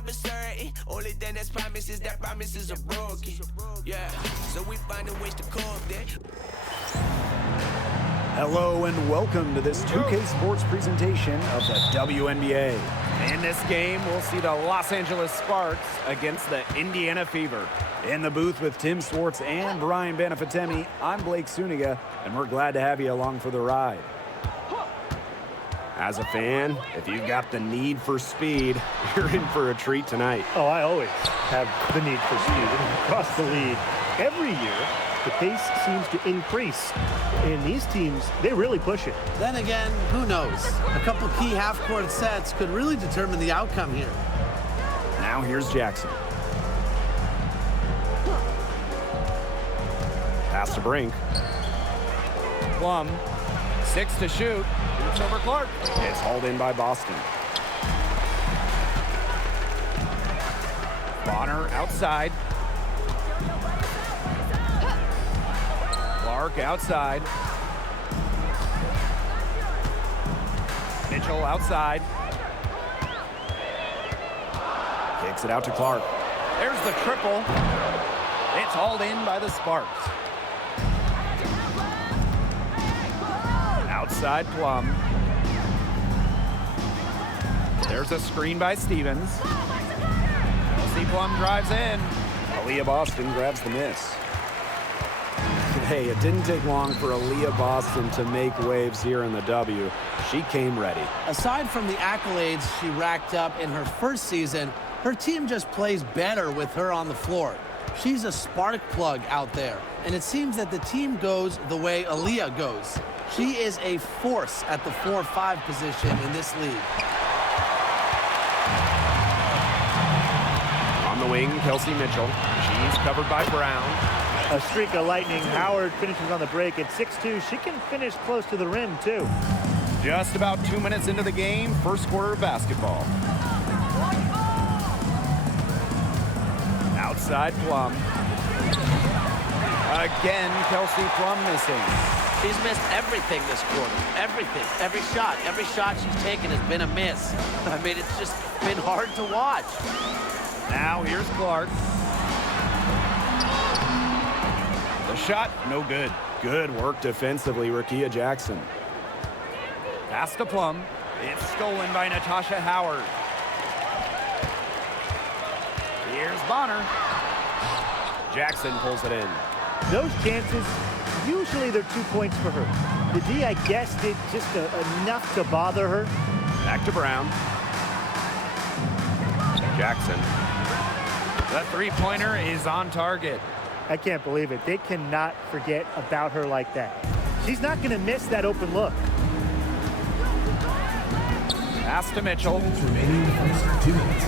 never certain. Only thing that's promised is that promises are broken. Yeah, so we finding ways to cope that. Hello and welcome to this 2K Sports presentation of the WNBA. In this game, we'll see the Los Angeles Sparks against the Indiana Fever. In the booth with Tim Swartz and Brian Banafitemi, I'm Blake Suniga, and we're glad to have you along for the ride. As a fan, if you've got the need for speed, you're in for a treat tonight. Oh, I always have the need for speed. Across the league, every year, the pace seems to increase. And these teams, they really push it. Then again, who knows? A couple key half-court sets could really determine the outcome here. Now here's Jackson. Pass to Brink. Plum, 6 to shoot. Shoots over Clark. It's hauled in by Boston. Bonner outside. Clark outside. Mitchell outside. Kicks it out to Clark. There's the triple. It's hauled in by the Sparks. Outside Plum. There's a screen by Stevens. Kelsey Plum drives in. Aaliyah Boston grabs the miss. Hey, it didn't take long for Aaliyah Boston to make waves here in the W. She came ready. Aside from the accolades she racked up in her first season, her team just plays better with her on the floor. She's a spark plug out there, and it seems that the team goes the way Aaliyah goes. She is a force at the 4-5 position in this league. On the wing, Kelsey Mitchell. She's covered by Brown. A streak of lightning. Howard finishes on the break at 6'2". She can finish close to the rim, too. Just about 2 minutes into the game, first quarter of basketball. Outside Plum. Again, Kelsey Plum missing. She's missed everything this quarter. Everything. Every shot she's taken has been a miss. I mean, it's just been hard to watch. Now here's Clark. The shot, no good. Good work defensively, Rickea Jackson. Pass to Plum. It's stolen by Natasha Howard. Here's Bonner. Jackson pulls it in. Those chances, usually they're 2 points for her. The D, I guess, did just enough to bother her. Back to Brown. Jackson. The three-pointer is on target. I can't believe it. They cannot forget about her like that. She's not going to miss that open look. Pass to Mitchell. Remaining in the first 2 minutes.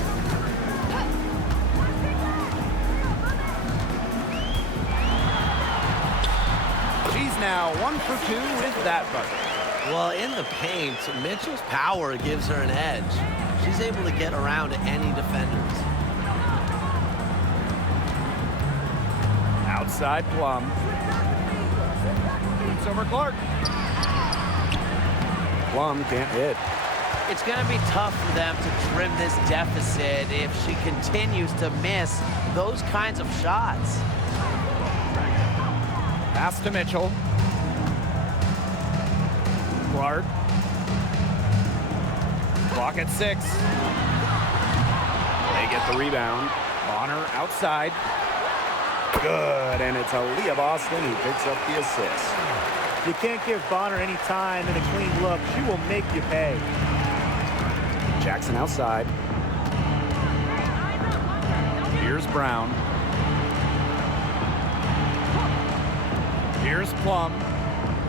She's now 1 for 2 with that bucket. Well, in the paint, Mitchell's power gives her an edge. She's able to get around any defenders. Outside Plum. Shoots over Clark. Plum can't hit. It's going to be tough for them to trim this deficit if she continues to miss those kinds of shots. Pass to Mitchell. Clark. Clock at 6. They get the rebound. Bonner outside. Good, and it's Aaliyah Boston who picks up the assist. You can't give Bonner any time and a clean look. She will make you pay. Jackson outside. Here's Brown. Here's Plum.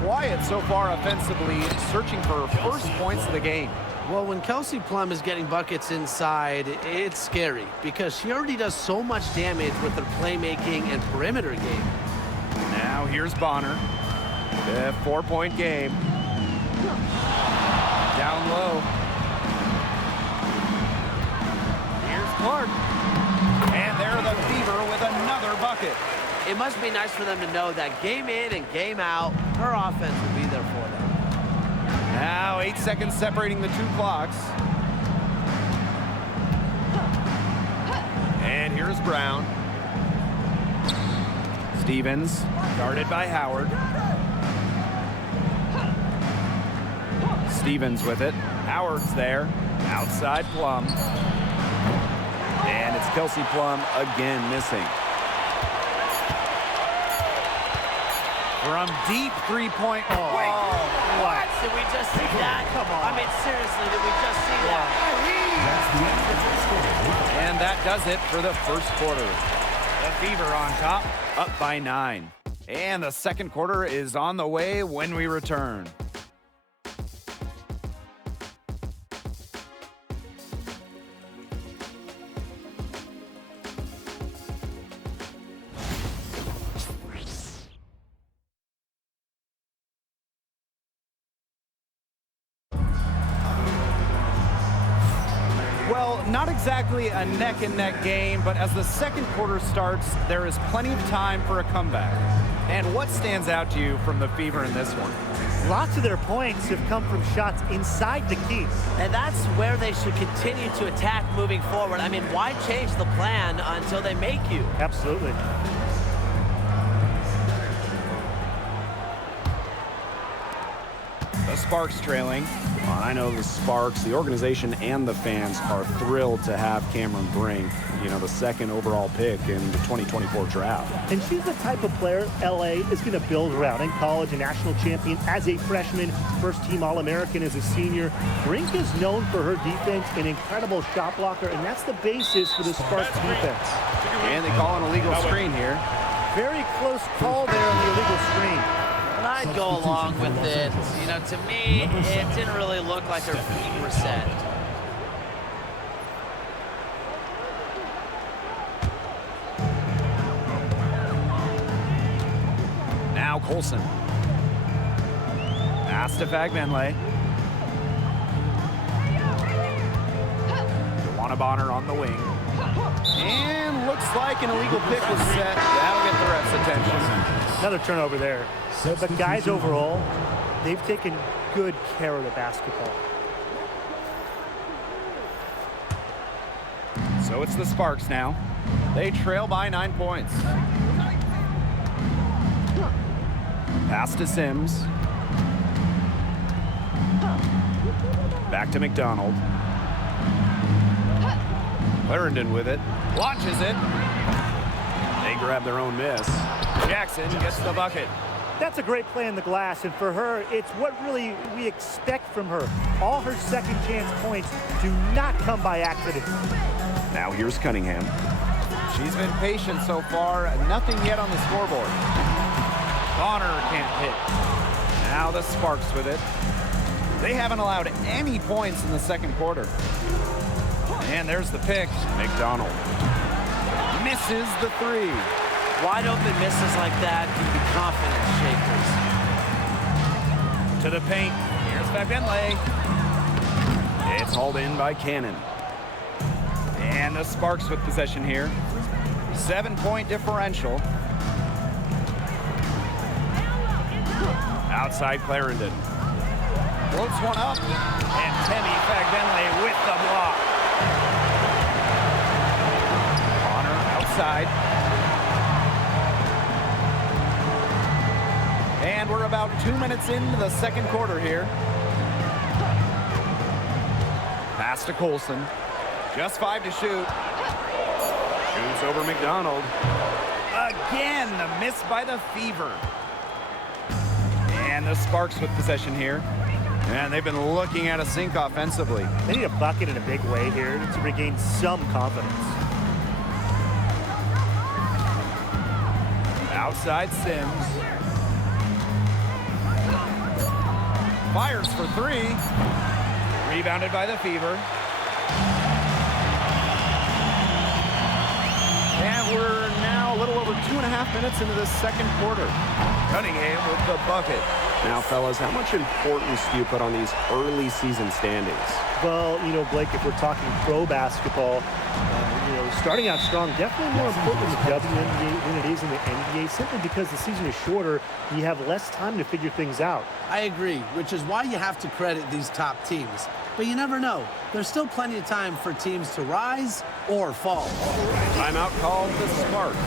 Quiet so far offensively, searching for first points of the game. Well, when Kelsey Plum is getting buckets inside, it's scary because she already does so much damage with her playmaking and perimeter game. Now here's Bonner. A 4-point game. Down low. Here's Clark. And there the Fever with another bucket. It must be nice for them to know that game in and game out, her offense will be there for them. Now 8 seconds separating the two clocks. Brown. Stevens, guarded by Howard. Stevens with it. Howard's there. Outside Plum. And it's Kelsey Plum again missing. From deep three-point. What? Did we just see that? Come on. I mean, seriously, did we just see that? And that does it for the first quarter. The Fever on top, up by 9. And the second quarter is on the way when we return. Well, not exactly a neck-and-neck game, but as the second quarter starts, there is plenty of time for a comeback. And what stands out to you from the Fever in this one? Lots of their points have come from shots inside the key. And that's where they should continue to attack moving forward. I mean, why change the plan until they make you? Absolutely. The Sparks trailing. I know the Sparks, the organization, and the fans are thrilled to have Cameron Brink, the second overall pick in the 2024 draft. And she's the type of player LA is going to build around. In college, a national champion as a freshman, first-team All-American as a senior. Brink is known for her defense, an incredible shot blocker, and that's the basis for the Sparks defense. And they call an illegal screen here. Very close call there on the illegal screen. And I'd go along with it. To me, it didn't really look like her feet were set. Now Colson. Pass to Fagbenle. Joanna Bonner on the wing. And looks like an illegal pick was set. That'll get the ref's attention. Another turnover there. But guys, overall, they've taken good care of the basketball. So it's the Sparks now. They trail by 9 points. Pass to Sims. Back to McDonald. Clarendon with it. Launches it. They grab their own miss. Jackson gets the bucket. That's a great play in the glass, and for her, it's what really we expect from her. All her second chance points do not come by accident. Now here's Cunningham. She's been patient so far. Nothing yet on the scoreboard. Bonner can't hit. Now the Sparks with it. They haven't allowed any points in the second quarter. And there's the pick. McDonald misses the three. Wide open misses like that can be confidence shakers. To the paint. Here's Fagbenle. It's hauled in by Cannon. And the Sparks with possession here. 7-point differential. Outside Clarendon. Floats one up. And Temi Fagbenle with the block. Bonner outside. And we're about 2 minutes into the second quarter here. Pass to Colson. Just 5 to shoot. Shoots over McDonald. Again, the miss by the Fever. And the Sparks with possession here. And they've been looking at a sink offensively. They need a bucket in a big way here to regain some confidence. Outside Sims. Fires for three. Rebounded by the Fever. And we're now a little over 2.5 minutes into the second quarter. Cunningham with the bucket. Now, fellas, how much importance do you put on these early season standings? Well, Blake, if we're talking pro basketball, starting out strong, definitely more important in the WNBA than it is in the NBA, simply because the season is shorter, you have less time to figure things out. I agree, which is why you have to credit these top teams. but you never know. There's still plenty of time for teams to rise or fall. Timeout called the Sparks.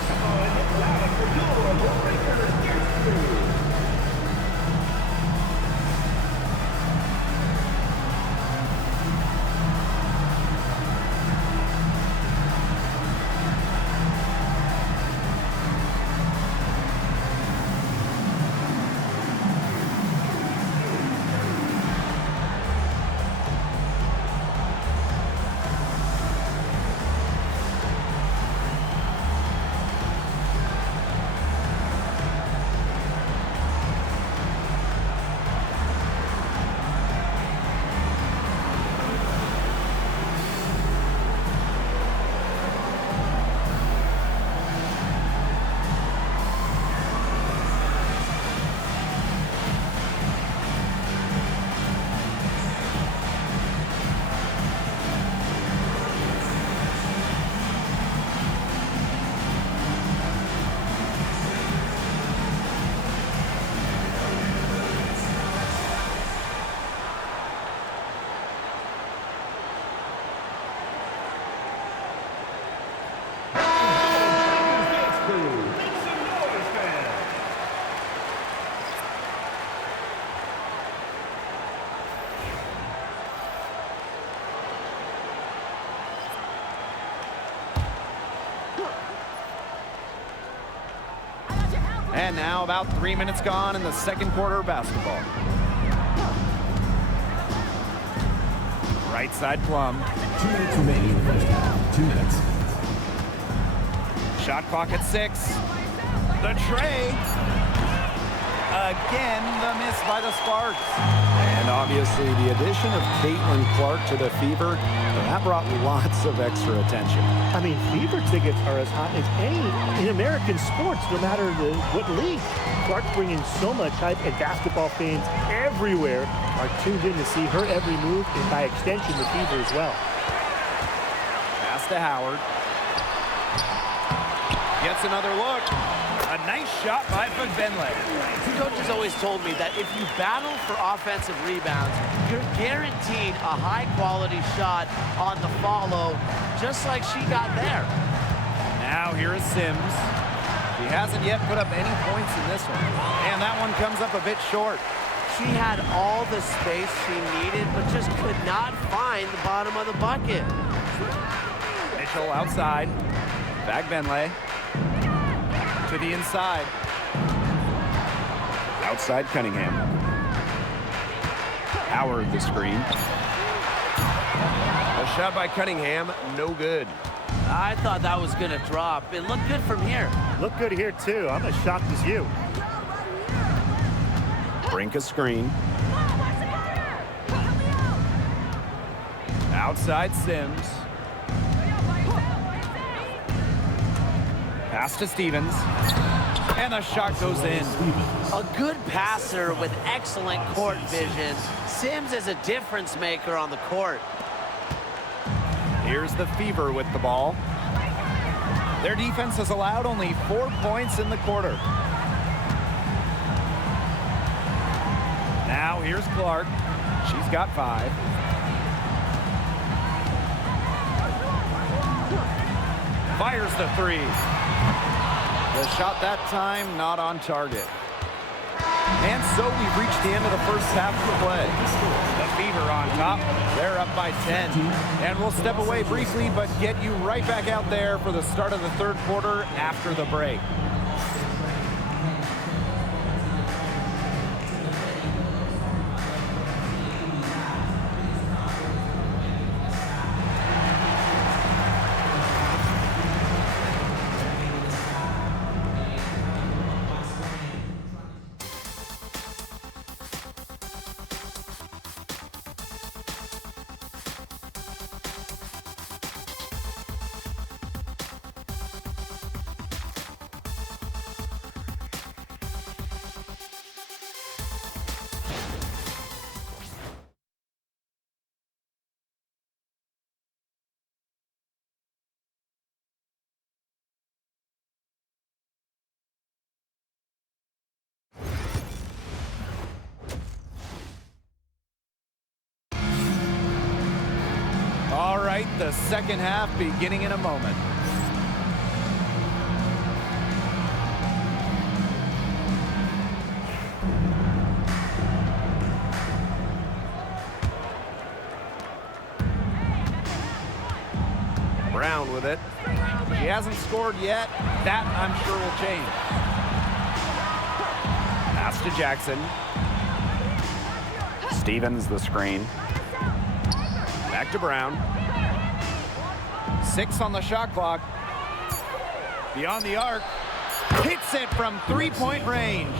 And now about 3 minutes gone in the second quarter of basketball. Right side Plum. 2 minutes remaining in the first half. 2 minutes. Shot clock at 6. The tray. Again, the miss by the Sparks. And obviously the addition of Caitlin Clark to the Fever, that brought lots of extra attention. I mean, Fever tickets are as hot as any in American sports, no matter what league. Clark's bringing so much hype, and basketball fans everywhere are tuned in to see her every move, and by extension, the Fever as well. Pass to Howard. Gets another look. A nice shot by Benley. Coaches always told me that if you battle for offensive rebounds, you're guaranteed a high-quality shot on the follow, just like she got there. Now here is Sims. He hasn't yet put up any points in this one. And that one comes up a bit short. She had all the space she needed, but just could not find the bottom of the bucket. Mitchell outside. Back Benley. To the inside. Outside Cunningham. Howard the screen. A shot by Cunningham, no good. I thought that was going to drop. It looked good from here. Look good here, too. I'm as shocked as you. Brink a screen. Outside Sims. Pass to Stevens. And the shot goes in. A good passer with excellent court vision. Sims is a difference maker on the court. Here's the Fever with the ball. Their defense has allowed only 4 points in the quarter. Now here's Clark. She's got 5. Fires the 3. The shot that time not on target. And so we've reached the end of the first half of the play. The Fever on top. They're up by 10. And we'll step away briefly, but get you right back out there for the start of the third quarter after the break. right, the second half beginning in a moment. Brown with it. He hasn't scored yet. That, I'm sure, will change. Pass to Jackson. Stevens the screen. Back to Brown. 6 on the shot clock. Beyond the arc. Hits it from three-point range.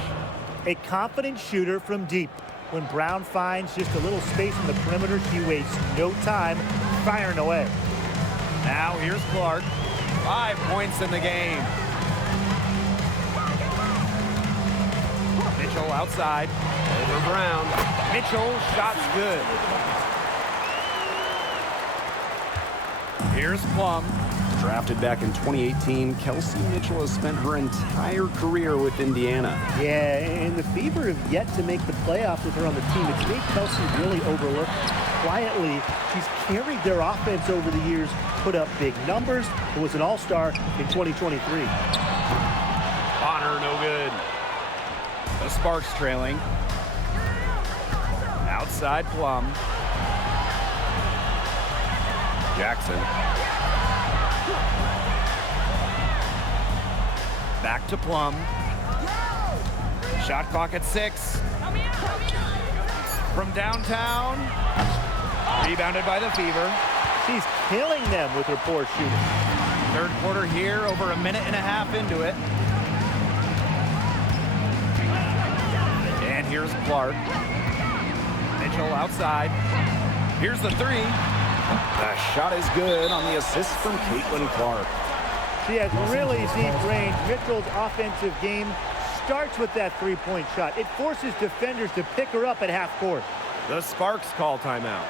A confident shooter from deep. When Brown finds just a little space in the perimeter, she wastes no time firing away. Now here's Clark. 5 points in the game. Mitchell outside. Over Brown. Mitchell, shot's good. Here's Plum. Drafted back in 2018, Kelsey Mitchell has spent her entire career with Indiana. Yeah, and the Fever have yet to make the playoffs with her on the team. It's made Kelsey really overlooked. Quietly, she's carried their offense over the years, put up big numbers, and was an all-star in 2023. Bonner, no good. The Sparks trailing. Outside Plum. Jackson. Back to Plum. Shot clock at 6. From downtown. Rebounded by the Fever. She's killing them with her poor shooting. Third quarter here, over a minute and a half into it. And here's Clark. Mitchell outside. Here's the 3. The shot is good on the assist from Caitlin Clark. She has really deep range. Mitchell's offensive game starts with that three-point shot. It forces defenders to pick her up at half court. The Sparks call timeout.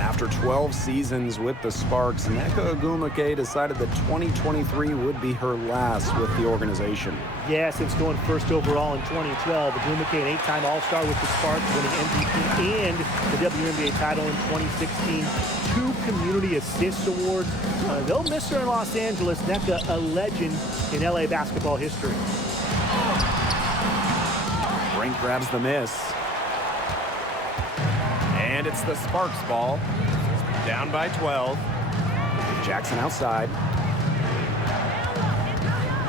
After 12 seasons with the Sparks, Nneka Ogwumike decided that 2023 would be her last with the organization. Yeah, since going first overall in 2012, Ogwumike, an 8-time All-Star with the Sparks, winning MVP and the WNBA title in 2016. 2 Community Assist Awards. They'll miss her in Los Angeles. Nneka, a legend in LA basketball history. Brink grabs the miss. And it's the Sparks ball. Down by 12. Jackson outside.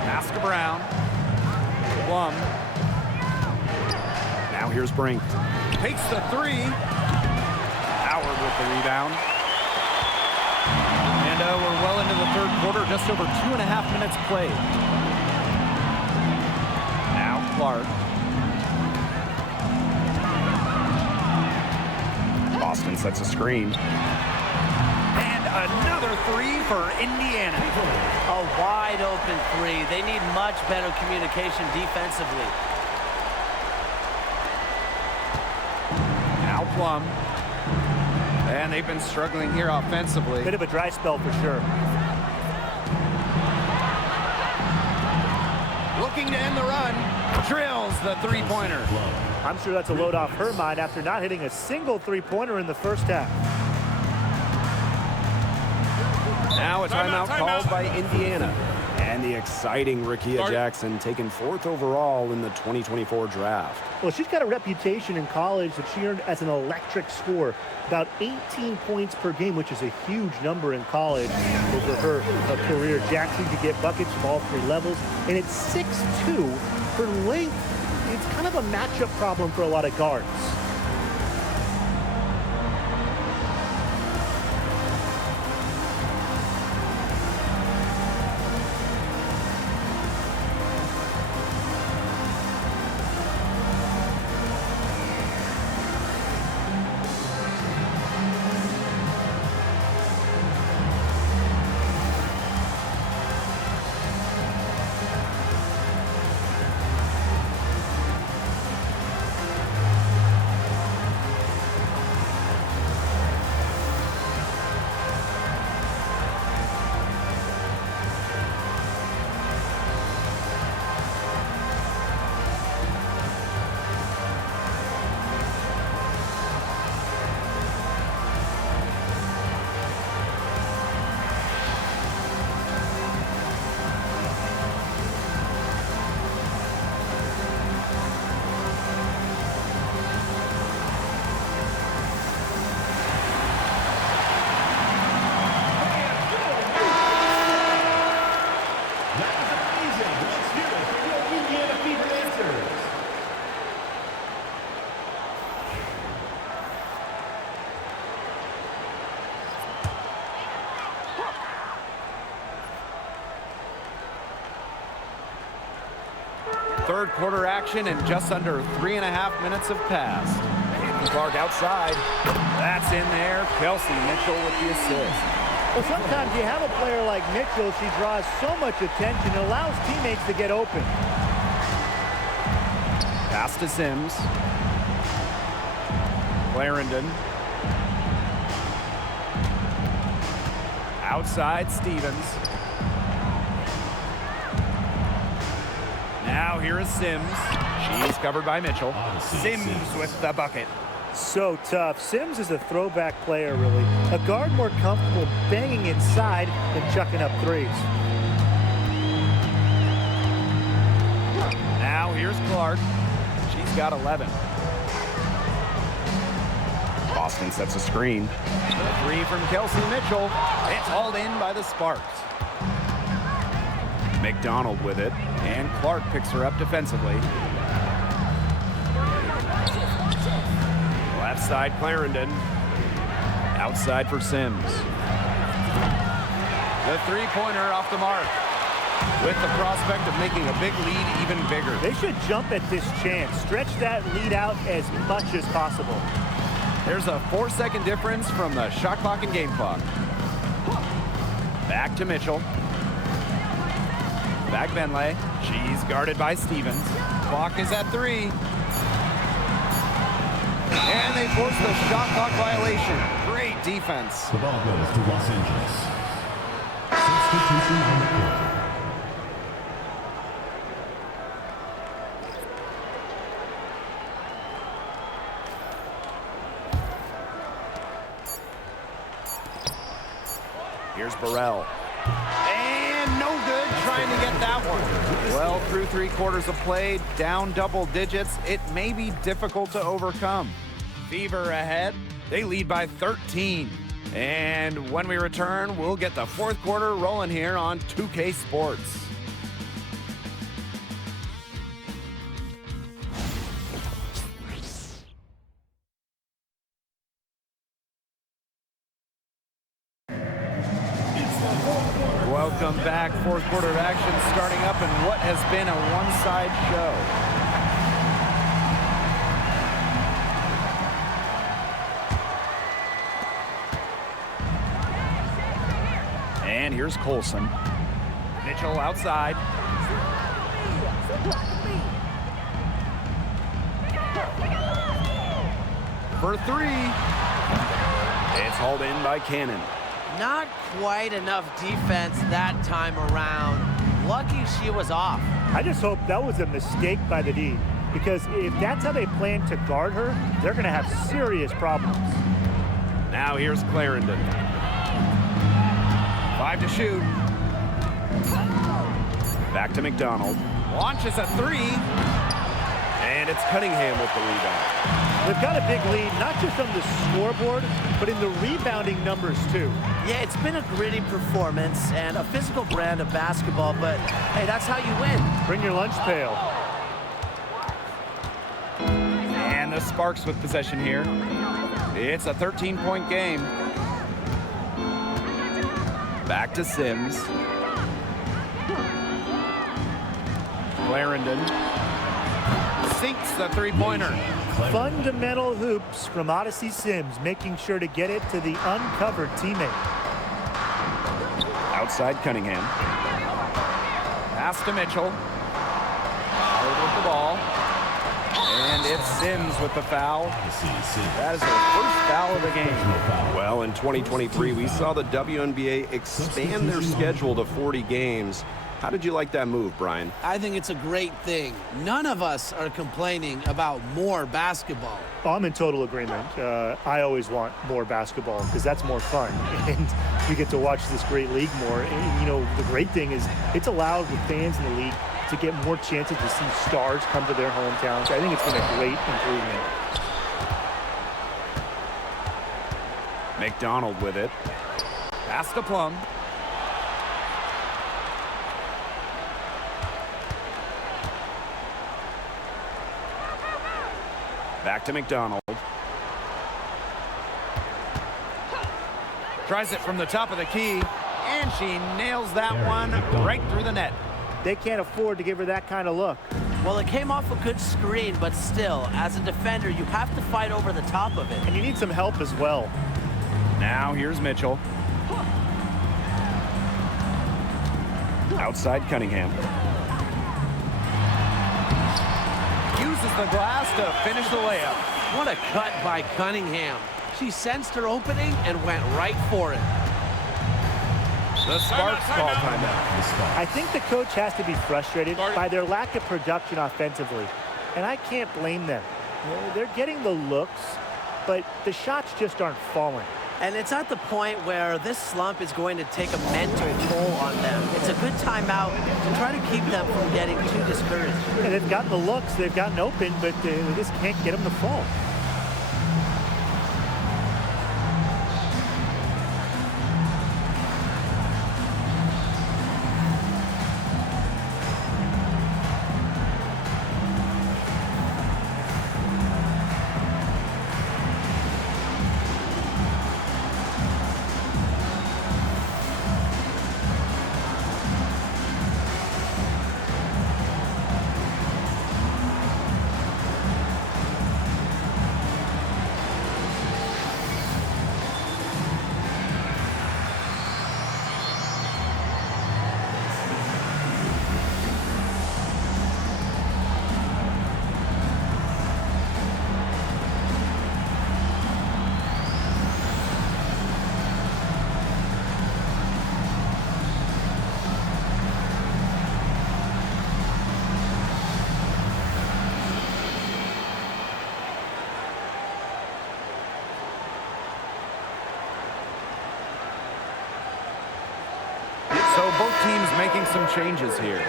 Pass to Brown. Plum. Now here's Brink. Takes the 3. Howard with the rebound. And we're well into the third quarter, just over 2.5 minutes played. Now Clark. Boston sets a screen. And another 3 for Indiana. A wide open 3. They need much better communication defensively. Now Plum. And they've been struggling here offensively. Bit of a dry spell for sure. Looking to end the run. Drills the three-pointer. I'm sure that's a load off her mind after not hitting a single three-pointer in the first half. Now a timeout called by Indiana. And the exciting Rickea Jackson taken 4th overall in the 2024 draft. Well, she's got a reputation in college that she earned as an electric scorer. About 18 points per game, which is a huge number in college over her career. Jackson could get buckets from all 3 levels. And at 6'2", her length, it's kind of a matchup problem for a lot of guards. Third quarter action and just under 3.5 minutes have passed. Clark outside. That's in there. Kelsey Mitchell with the assist. Well, sometimes you have a player like Mitchell, she draws so much attention, allows teammates to get open. Pass to Sims. Clarendon. Outside Stevens. Now here is Sims. She's covered by Mitchell. Sims with the bucket. So tough. Sims is a throwback player, really. A guard more comfortable banging inside than chucking up threes. Now here's Clark. She's got 11. Boston sets a screen. The 3 from Kelsey Mitchell. It's hauled in by the Sparks. McDonald with it, and Clark picks her up defensively. Left side, Clarendon. Outside for Sims. The three-pointer off the mark, with the prospect of making a big lead even bigger. They should jump at this chance. Stretch that lead out as much as possible. There's a 4-second difference from the shot clock and game clock. Back to Mitchell. Back Benley. She's guarded by Stevens. Clock is at 3. And they force the shot clock violation. Great defense. The ball goes to Los Angeles. Substitution on the court. Here's Burrell. And no good trying to get that one. Well, through 3 quarters of play, down double digits, it may be difficult to overcome. Fever ahead. They lead by 13. And when we return, we'll get the 4th quarter rolling here on 2K Sports. Welcome back. 4th quarter of action starting up in what has been a one-side show. And here's Colson. Mitchell outside. For 3. It's hauled in by Cannon. Not quite enough defense that time around. Lucky she was off. I just hope that was a mistake by the D, because if that's how they plan to guard her, they're going to have serious problems. Now here's Clarendon. 5 to shoot. Back to McDonald. Launches a 3. And it's Cunningham with the rebound. They've got a big lead, not just on the scoreboard, but in the rebounding numbers too. Yeah, it's been a gritty performance and a physical brand of basketball, but hey, that's how you win. Bring your lunch pail. And the Sparks with possession here. It's a 13-point game. Back to Sims. Clarendon sinks the three-pointer. Fundamental hoops from Odyssey Sims, making sure to get it to the uncovered teammate. Outside Cunningham. Pass to Mitchell. Howard with the ball. And it's Sims with the foul. That is her first foul of the game. Well, in 2023, we saw the WNBA expand their schedule to 40 games. How did you like that move, Brian? I think it's a great thing. None of us are complaining about more basketball. Oh, I'm in total agreement. I always want more basketball because that's more fun. And we get to watch this great league more. And, you know, the great thing is it's allowed the fans in the league to get more chances to see stars come to their hometowns. So I think it's been a great improvement. McDonald with it. Pass to Plum. Back to McDonald. Tries it from the top of the key, and she nails that one right through the net. They can't afford to give her that kind of look. Well, it came off a good screen, but still, as a defender, you have to fight over the top of it. And you need some help as well. Now here's Mitchell. Outside Cunningham. Uses the glass to finish the layup. What a cut by Cunningham. She sensed her opening and went right for it. The Sparks call timeout. I think the coach has to be frustrated by their lack of production offensively. And I can't blame them. They're getting the looks, but the shots just aren't falling. And it's at the point where this slump is going to take a mental toll on them. It's a good timeout to try to keep them from getting too discouraged. And they've gotten the looks, they've gotten open, but they just can't get them to fall. So both teams making some changes here.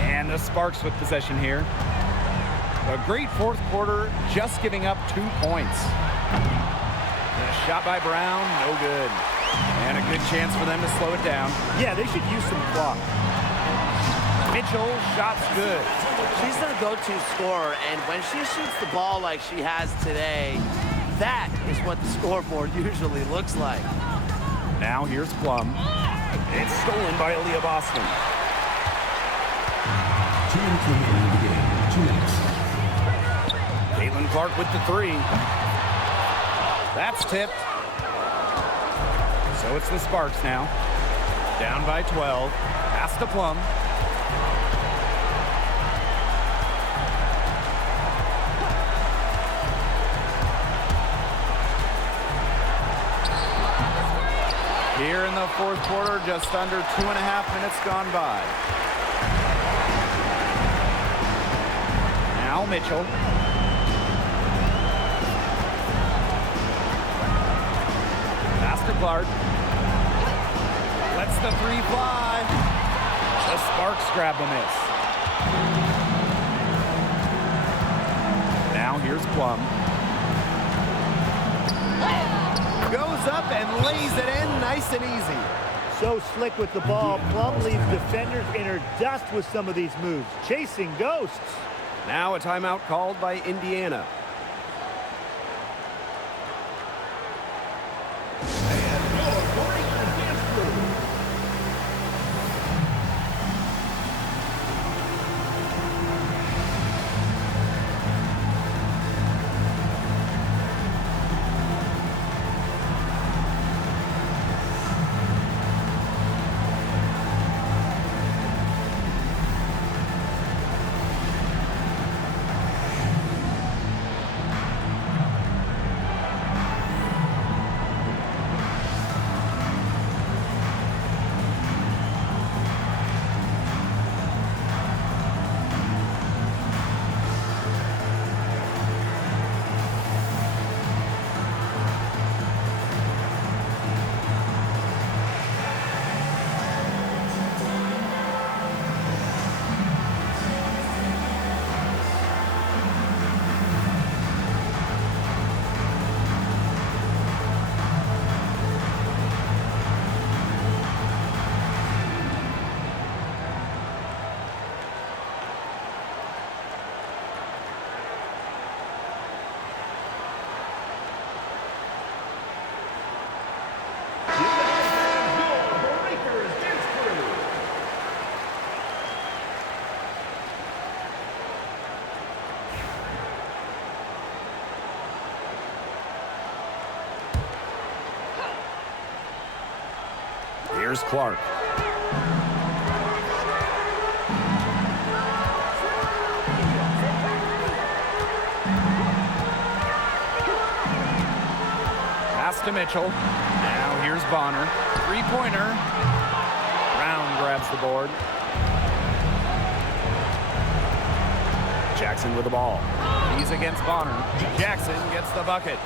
And the Sparks with possession here. A great fourth quarter, just giving up 2 points. And a shot by Brown, no good. And a good chance for them to slow it down. Yeah, they should use some clock. Mitchell, shot's good. She's their go-to scorer, and when she shoots the ball like she has today, that is what the scoreboard usually looks like. Now here's Plum. It's stolen by Aaliyah Boston. 2 minutes remaining in the game. 2 minutes. Caitlin Clark with the three. That's tipped. So it's the Sparks now. Down by 12. Pass to Plum. Here in the fourth quarter, just under 2.5 minutes gone by. Now Mitchell. Pass to Clark. Lets the three fly. The Sparks grab the miss. Now here's Plum. Goes up and lays it in nice and easy. So slick with the ball. Plum leaves defenders in her dust with some of these moves. Chasing ghosts. Now a timeout called by Indiana. Here's Clark. Pass to Mitchell. Now here's Bonner. Three-pointer. Brown grabs the board. Jackson with the ball. He's against Bonner. Jackson gets the bucket.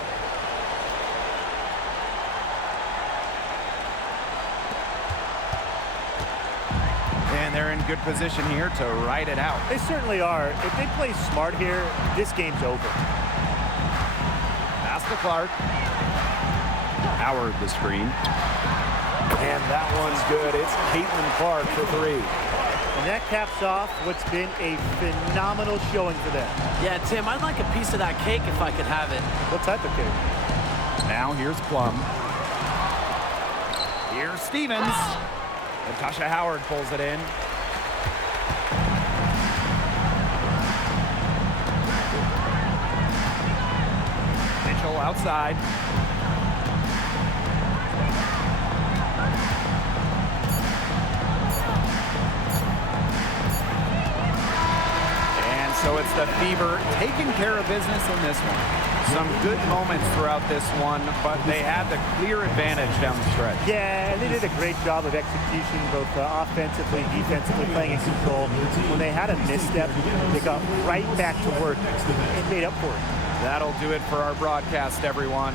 And they're in good position here to ride it out. They certainly are. If they play smart here, this game's over. Pass to Clark. Howard the screen. And that one's good. It's Caitlin Clark for three. And that caps off what's been a phenomenal showing for them. Yeah, Tim, I'd like a piece of that cake if I could have it. What type of cake? Now here's Plum. Here's Stevens. Natasha Howard pulls it in. Mitchell outside. And so it's the Fever taking care of business in this one. Some good moments throughout this one, but they had the clear advantage down the stretch. Yeah, and they did a great job of execution, both offensively and defensively, playing in control. When they had a misstep, they got right back to work and made up for it. That'll do it for our broadcast, everyone.